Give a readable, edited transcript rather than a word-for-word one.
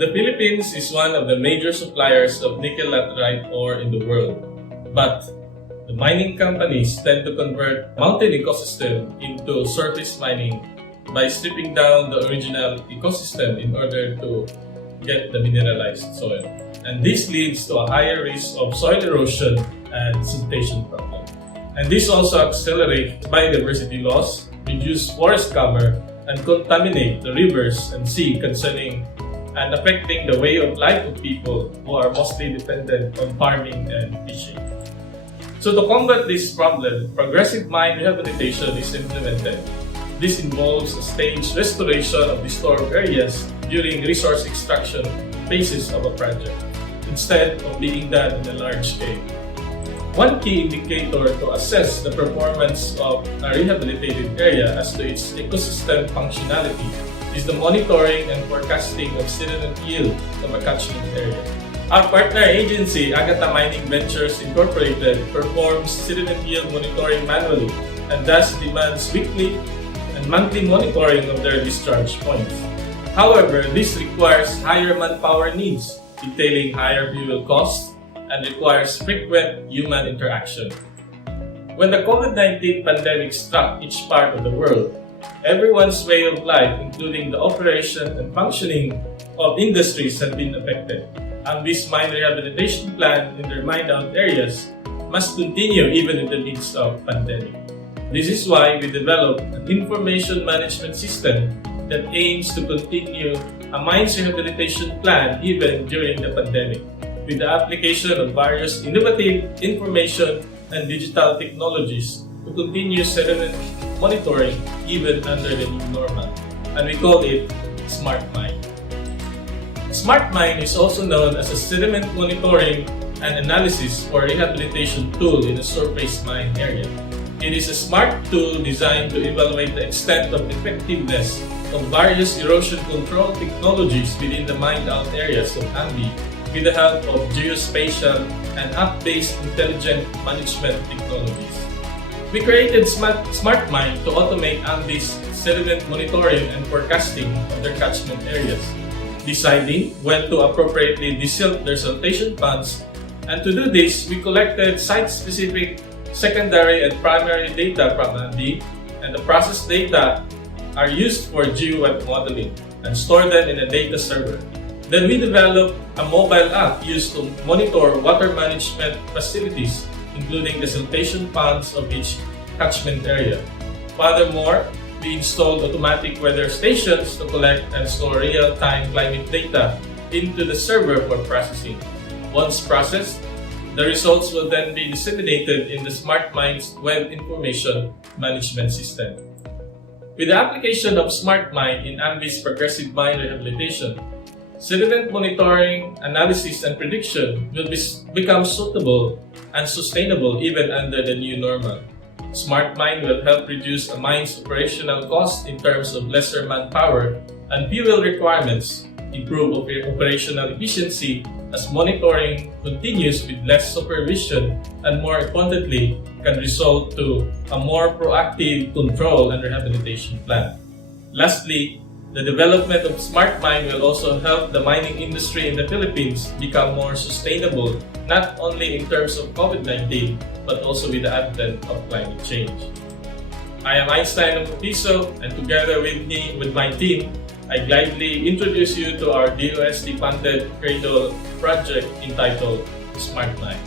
The Philippines is one of the major suppliers of nickel laterite ore in the world, but the mining companies tend to convert mountain ecosystem into surface mining by stripping down the original ecosystem in order to get the mineralized soil. And this leads to a higher risk of soil erosion and siltation problem. And this also accelerates biodiversity loss, reduce forest cover, and contaminate the rivers and sea and affecting the way of life of people who are mostly dependent on farming and fishing. So to combat this problem, progressive mine rehabilitation is implemented. This involves a staged restoration of disturbed areas during resource extraction phases of a project, instead of being done in a large scale. One key indicator to assess the performance of a rehabilitated area as to its ecosystem functionality is the monitoring and forecasting of sediment yield of a catchment area. Our partner agency, Agata Mining Ventures Incorporated, performs sediment yield monitoring manually and thus demands weekly and monthly monitoring of their discharge points. However, this requires higher manpower needs, entailing higher fuel costs, and requires frequent human interaction. When the COVID-19 pandemic struck each part of the world, everyone's way of life, including the operation and functioning of industries, have been affected. AMVI's mine rehabilitation plan in their mined-out areas must continue even in the midst of pandemic. This is why we developed an information management system that aims to continue a mines rehabilitation plan even during the pandemic, with the application of various innovative information and digital technologies to continue sediment monitoring even under the new normal, and we call it Smart Mine. Smart Mine is also known as a sediment monitoring and analysis or rehabilitation tool in a surface mine area. It is a smart tool designed to evaluate the extent of effectiveness of various erosion control technologies within the mined-out areas of AMVI with the help of geospatial and app-based intelligent management technologies. We created Smart Mine to automate AMVI's sediment monitoring and forecasting of their catchment areas, deciding when to appropriately desilt their siltation ponds, and to do this, we collected site-specific secondary and primary data from AMVI, and the processed data are used for geo-web modeling and store them in a data server. Then we developed a mobile app used to monitor water management facilities, including the siltation ponds of each catchment area. Furthermore, we installed automatic weather stations to collect and store real-time climate data into the server for processing. Once processed, the results will then be disseminated in the Smart Mine's web information management system. With the application of Smart Mine in AMVI's progressive mine rehabilitation, sediment monitoring, analysis, and prediction will become suitable and sustainable even under the new normal. Smart Mine will help reduce a mine's operational cost in terms of lesser manpower and fuel requirements, improve operational efficiency as monitoring continues with less supervision, and more importantly, can result to a more proactive control and rehabilitation plan. Lastly, the development of Smart Mine will also help the mining industry in the Philippines become more sustainable, not only in terms of COVID-19, but also with the advent of climate change. I am Einstein of Piso, and together with my team, I gladly introduce you to our DOST-funded CRADLE project entitled Smart Mine.